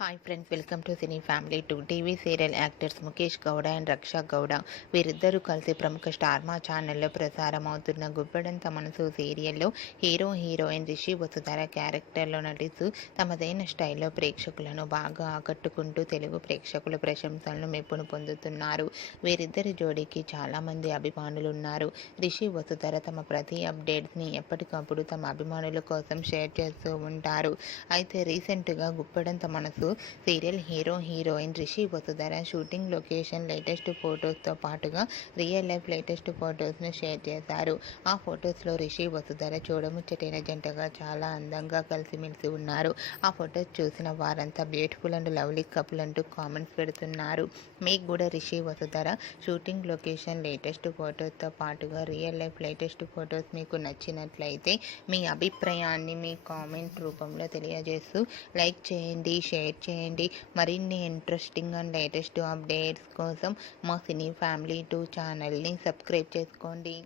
Hi friends, welcome to cine family 2. TV serial actors Mukesh Gowda and Raksha Gowda వీరిద్దరూ కలిసి ప్రముఖ star మా ఛానల్లో ప్రసారం అవుతున్న గుప్పెడంత మనసు సీరియల్లో హీరో హీరోయిన్ రిషి వసుధర క్యారెక్టర్లో నటిస్తూ తమదైన స్టైల్లో ప్రేక్షకులను బాగా ఆకట్టుకుంటూ తెలుగు ప్రేక్షకుల ప్రశంసలను మెప్పును పొందుతున్నారు. వీరిద్దరి జోడీకి చాలామంది అభిమానులు ఉన్నారు. రిషి వసుధర తమ ప్రతి అప్డేట్స్ని ఎప్పటికప్పుడు తమ అభిమానుల కోసం షేర్ చేస్తూ ఉంటారు. అయితే రీసెంట్గా Guppedantha Manasu serial hero heroine Rishi Vasudhara shooting location latest ఫొటోస్తో పాటుగా రియల్ లైఫ్ లేటెస్ట్ ఫొటోస్ను షేర్ చేశారు. ఆ ఫొటోస్లో రిషి వసుధర చూడముచ్చటైన జంటగా చాలా అందంగా కలిసిమెలిసి ఉన్నారు. ఆ ఫొటోస్ చూసిన వారంతా బ్యూటిఫుల్ అండ్ లవ్లీ కపుల్ అంటూ కామెంట్స్ పెడుతున్నారు. మీకు కూడా Rishi Vasudhara shooting location latest ఫొటోస్తో పాటుగా రియల్ లైఫ్ లేటెస్ట్ ఫొటోస్ మీకు నచ్చినట్లయితే మీ అభిప్రాయాన్ని మీ కామెంట్ రూపంలో తెలియజేస్తూ లైక్ చేయండి, షేర్ చేయండి. మరిన్ని ఇంట్రెస్టింగ్ అండ్ లేటెస్ట్ అప్డేట్స్ కోసం మా సినీ ఫ్యామిలీ 2 ఛానల్ని సబ్స్క్రైబ్ చేసుకోండి.